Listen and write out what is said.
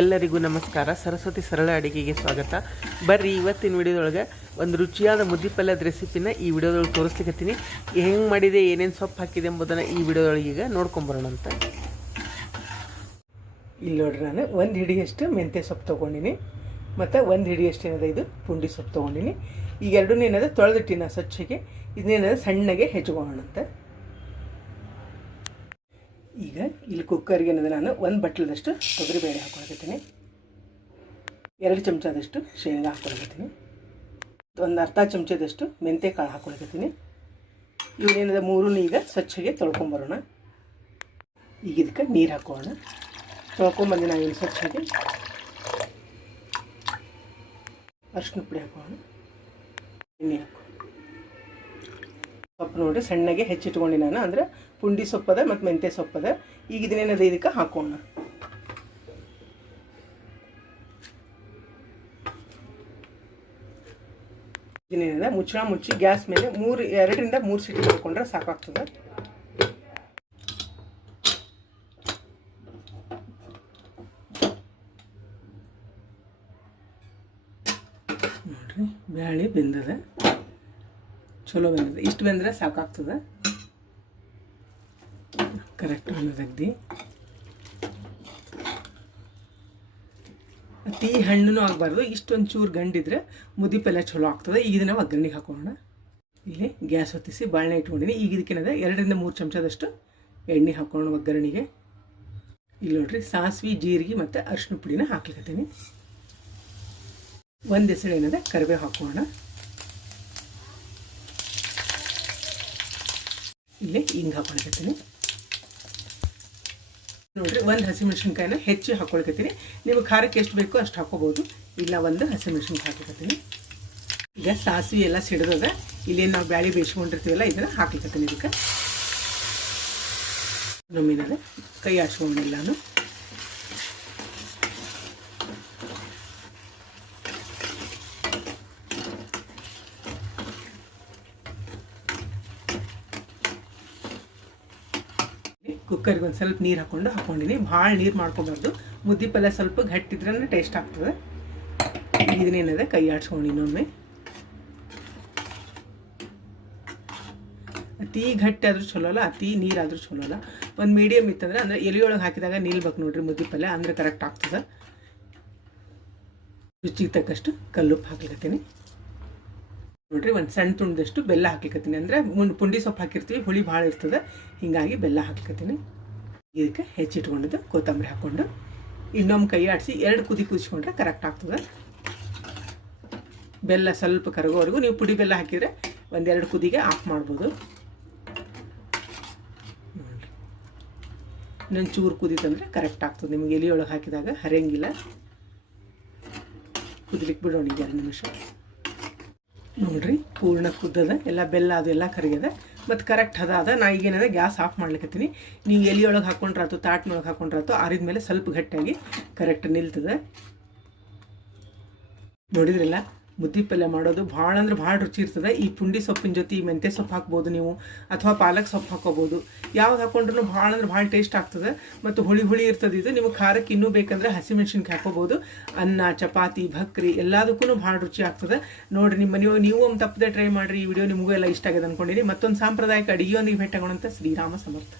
ಎಲ್ಲರಿಗೂ ನಮಸ್ಕಾರ. ಸರಸ್ವತಿ ಸರಳ ಅಡುಗೆಗೆ ಸ್ವಾಗತ. ಬರ್ರಿ ಇವತ್ತಿನ ವಿಡಿಯೋದೊಳಗೆ ಒಂದು ರುಚಿಯಾದ ಮುದ್ದೆ ಪಲ್ಯದ ರೆಸಿಪಿನ ಈ ವಿಡಿಯೋದೊಳಗೆ ತೋರಿಸ್ಲಿಕ್ಕತ್ತೀನಿ. ಹೆಂಗೆ ಮಾಡಿದೆ, ಏನೇನು ಸೊಪ್ಪು ಹಾಕಿದೆ ಎಂಬುದನ್ನು ಈ ವಿಡಿಯೋದೊಳಗೆ ಈಗ ನೋಡ್ಕೊಂಬರೋಣ ಅಂತ. ಇಲ್ಲಿ ನೋಡ್ರಿ, ನಾನು ಒಂದು ಹಿಡಿಯಷ್ಟು ಮೆಂತ್ಯ ಸೊಪ್ಪು ತೊಗೊಂಡಿನಿ ಮತ್ತು ಒಂದು ಹಿಡಿಯಷ್ಟು ಏನದ ಇದು ಪುಂಡಿ ಸೊಪ್ಪು ತೊಗೊಂಡಿನಿ. ಈಗ ಎರಡೂ ಏನದ ತೊಳೆದಿಟ್ಟಿನ ಸ್ವಚ್ಛಗೆ ಇದನ್ನೇನದ ಸಣ್ಣಗೆ ಹೆಚ್ಚಿಕೊಳ್ಳೋಣ ಅಂತ. ಈಗ ಇಲ್ಲಿ ಕುಕ್ಕರ್ಗೆ ಏನದ ನಾನು ಒಂದು ಬಟ್ಲದಷ್ಟು ತೊಗರಿಬೇಳೆ ಹಾಕೊಳಕತ್ತೀನಿ, 2 ಚಮಚದಷ್ಟು ಶೇಂಗಾ ಹಾಕೊಳಕತ್ತೀನಿ, ಒಂದು ಅರ್ಧ ಚಮಚದಷ್ಟು ಮೆಂತ್ಯ ಕಾಳು ಹಾಕೊಳಕತ್ತೀನಿ. ಇವನೇನದ ಮೂರನ್ನು ಈಗ ಸ್ವಚ್ಛಗೆ ತೊಳ್ಕೊಂಬರೋಣ. ಈಗ ಇದಕ್ಕೆ ನೀರು ಹಾಕೋಣ. ತೊಳ್ಕೊಂಬಂದು ನಾವೇನು ಸ್ವಚ್ಛಗೆ ಅರಿಶಿನ ಪುಡಿ ಹಾಕೋಣ, ಎಣ್ಣೆ ಹಾಕೋ. ಸೊಪ್ಪು ನೋಡಿ ಸಣ್ಣಗೆ ಹೆಚ್ಚಿಟ್ಕೊಂಡು ನಾನು, ಅಂದರೆ ಪುಂಡಿ ಸೊಪ್ಪದ ಮತ್ತು ಮೆಂತ್ಯ ಸೊಪ್ಪದ. ಈಗ ಇದನ್ನೇನದ ಇದಕ್ಕೆ ಹಾಕೋಣ. ಇದನ್ನೇನದ ಮುಚ್ಚಳ ಮುಚ್ಚಿ ಗ್ಯಾಸ್ ಮೇಲೆ 2 ರಿಂದ 3 ಸಿಟಿ ಮಾಡ್ಕೊಂಡ್ರೆ ಸಾಕಾಗ್ತದೆ. ನೋಡ್ರಿ, ಬ್ಯಾಳಿ ಬೆಂದದ, ಚಲೋ ಬೆಂದದ. ಇಷ್ಟು ಬೆಂದರೆ ಸಾಕಾಗ್ತದೆ. ಕರೆಕ್ಟ್ ಅನ್ನೋದಗ್ದಿ ಅತಿ ಹಣ್ಣು ಆಗಬಾರ್ದು. ಇಷ್ಟೊಂದು ಚೂರು ಗಂಡಿದ್ರೆ ಮುದ್ದೆ ಪಲ್ಯ ಚಲೋ ಆಗ್ತದೆ. ಈಗ ಇದನ್ನು ಒಗ್ಗರಣೆಗೆ ಹಾಕೋಣ. ಇಲ್ಲಿ ಗ್ಯಾಸ್ ಹೊತ್ತಿಸಿ ಬಾಣಲೆ ಇಟ್ಕೊಂಡಿನಿ. ಈಗ ಇದಕ್ಕೇನದ 2 ರಿಂದ 3 ಚಮಚದಷ್ಟು ಎಣ್ಣೆ ಹಾಕೋಣ ಒಗ್ಗರಣೆಗೆ. ಇಲ್ಲಿ ನೋಡ್ರಿ, ಸಾಸಿವೆ, ಜೀರಿಗೆ ಮತ್ತು ಅರಿಶಿನ ಪುಡಿನ ಹಾಕ್ಲಿಕ್ಕತ್ತೀನಿ. ಒಂದು ಹೆಸರು ಏನದ ಕರಿಬೇವು ಹಾಕೋಣ. ಇಲ್ಲಿ ಹಿಂಗೆ ಹಾಕೊಳಕತ್ತೀನಿ. ನೋಡ್ರಿ, ಒಂದು ಹಸಿಮೆಣ್ಸಿನ್ಕಾಯಿನ ಹೆಚ್ಚು ಹಾಕೊಳಕತ್ತೀನಿ. ನಿಮಗೆ ಖಾರಕ್ಕೆ ಎಷ್ಟು ಬೇಕೋ ಅಷ್ಟು ಹಾಕೋಬೋದು. ಇಲ್ಲ, ಒಂದು ಹಸಿಮೆಣ್ಸಿನ್ಕಾಯಿ ಹಾಕಕತ್ತೀನಿ. ಈಗ ಸಾಸಿವೆ ಎಲ್ಲ ಸಿಡಿದದ. ಇಲ್ಲೇನು ನಾವು ಬ್ಯಾಳಿ ಬೇಯಿಸ್ಕೊಂಡಿರ್ತೀವಲ್ಲ, ಇದನ್ನು ಹಾಕ್ಲಿಕ್ಕತ್ತೀನಿ. ಇದಕ್ಕೆ ನಮ್ಮಿನದ ಕೈ ಆಡ್ಸ್ಕೊಂಡಿಲ್ಲಾನು. ಕುಕ್ಕರ್ಗೆ ಒಂದು ಸ್ವಲ್ಪ ನೀರು ಹಾಕೊಂಡಿನಿ. ಭಾಳ ನೀರು ಮಾಡ್ಕೊಬಾರ್ದು. ಮುದ್ದೆ ಪಲ್ಯ ಸ್ವಲ್ಪ ಗಟ್ಟಿದ್ರೆ ಟೇಸ್ಟ್ ಆಗ್ತದೆ. ಇದನ್ನೇನದ ಕೈ ಆಡ್ಸ್ಕೊಂಡು ಇನ್ನೊಮ್ಮೆ. ಅತಿ ಗಟ್ಟಿ ಆದರೂ ಚಲೋ ಅಲ್ಲ, ಅತಿ ನೀರಾದರೂ ಚಲೋ ಅಲ್ಲ. ಒಂದು ಮೀಡಿಯಮ್ ಇತ್ತಂದ್ರೆ, ಅಂದರೆ ಎಲೆಯೊಳಗೆ ಹಾಕಿದಾಗ ನಿಲ್ಬೇಕು ನೋಡ್ರಿ ಮುದ್ದೆ ಪಲ್ಯ, ಅಂದರೆ ಕರೆಕ್ಟ್ ಆಗ್ತದೆ. ರುಚಿಗೆ ತಕ್ಕಷ್ಟು ಕಲ್ಲುಪ್ಪು ಹಾಕ್ಲಿಕ್ಕತ್ತೀನಿ. ನೋಡ್ರಿ, ಒಂದು ಸಣ್ಣ ತುಂಡದಷ್ಟು ಬೆಲ್ಲ ಹಾಕ್ಲಿಕ್ಕತ್ತೀನಿ. ಅಂದರೆ ಪುಂಡಿ ಸೊಪ್ಪು ಹಾಕಿರ್ತೀವಿ, ಹುಳಿ ಭಾಳ ಇರ್ತದೆ, ಹೀಗಾಗಿ ಬೆಲ್ಲ ಹಾಕ್ಲಿಕ್ಕತ್ತೀನಿ. ಇದಕ್ಕೆ ಹೆಚ್ಚಿಟ್ಕೊಂಡಿದ್ದು ಕೊತ್ತಂಬರಿ ಹಾಕ್ಕೊಂಡು ಇನ್ನೊಮ್ಮೆ ಕೈ ಆಡಿಸಿ 2 ಕುದಿ ಕುದಿಸ್ಕೊಂಡ್ರೆ ಕರೆಕ್ಟ್ ಆಗ್ತದೆ. ಬೆಲ್ಲ ಸ್ವಲ್ಪ ಕರಗೋವರೆಗೂ ನೀವು ಪುಡಿ ಬೆಲ್ಲ ಹಾಕಿದರೆ 1-2 ಕುದಿಗೆ ಆಫ್ ಮಾಡ್ಬೋದು. ನೋಡಿರಿ, ಇನ್ನೊಂದು ಚೂರು ಕುದಿತಂದರೆ ಕರೆಕ್ಟ್ ಆಗ್ತದೆ. ನಿಮಗೆ ಎಲೆಯೊಳಗೆ ಹಾಕಿದಾಗ ಹರಿಯಂಗಿಲ್ಲ. ಕುದಿಲಿಕ್ಕೆ ಬಿಡೋಣ ಈಗ 2 ನಿಮಿಷ. ನೋಡ್ರಿ, ಪೂರ್ಣ ಕುದ್ದದ, ಎಲ್ಲ ಬೆಲ್ಲ ಅದೆಲ್ಲ ಕರಗ್ಯದ ಮತ್ತು ಕರೆಕ್ಟ್ ಅದ. ನಾ ಈಗೇನದ ಗ್ಯಾಸ್ ಆಫ್ ಮಾಡ್ಲಿಕ್ಕತ್ತೀನಿ. ನೀವು ಎಲೆಯೊಳಗೆ ಹಾಕೊಂಡ್ರಾತು, ತಾಟ್ನೊಳಗೆ ಹಾಕೊಂಡ್ರಾತು, ಆರಿದ ಮೇಲೆ ಸ್ವಲ್ಪ ಗಟ್ಟಿಯಾಗಿ ಕರೆಕ್ಟ್ ನಿಲ್ತದೆ. ನೋಡಿದ್ರಲ್ಲ, ಮುದ್ದೆ ಪಲ್ಯ ಮಾಡೋದು ಭಾಳ ಅಂದ್ರೆ ಭಾಳ ರುಚಿ ಇರ್ತದೆ. ಈ ಪುಂಡಿ ಸೊಪ್ಪಿನ ಜೊತೆ ಈ ಮೆಂತ್ಯ ಸೊಪ್ಪು ಹಾಕ್ಬೋದು ನೀವು, ಅಥವಾ ಪಾಲಕ್ ಸೊಪ್ಪು ಹಾಕೋಬೋದು. ಯಾವ್ದು ಹಾಕೊಂಡ್ರೂ ಭಾಳ ಅಂದ್ರೆ ಭಾಳ ಟೇಸ್ಟ್ ಆಗ್ತದೆ ಮತ್ತು ಹುಳಿ ಹುಳಿ ಇರ್ತದೆ. ಇದು ನಿಮಗೆ ಖಾರಕ್ಕೆ ಇನ್ನೂ ಬೇಕಂದ್ರೆ ಹಸಿಮೆಣ್ಸಿನ್ಕಾಯಿ ಹಾಕೋಬೋದು. ಅನ್ನ, ಚಪಾತಿ, ಭಕ್ರಿ ಎಲ್ಲದಕ್ಕೂ ಭಾಳ ರುಚಿ ಆಗ್ತದೆ. ನೋಡಿರಿ, ನಿಮ್ಮ ನೀವು ಒಂದು ತಪ್ಪದೆ ಟ್ರೈ ಮಾಡಿರಿ. ಈ ವಿಡಿಯೋ ನಿಮಗೂ ಎಲ್ಲ ಇಷ್ಟ ಆಗಿದೆ ಅಂದ್ಕೊಂಡಿರಿ. ಮತ್ತೊಂದು ಸಾಂಪ್ರದಾಯಿಕ ಅಡುಗೆಯೊಂದಿಗೆ ಭೇಟಿಯಾಗೋಣಂತ. ಶ್ರೀರಾಮ ಸಮರ್ಥ.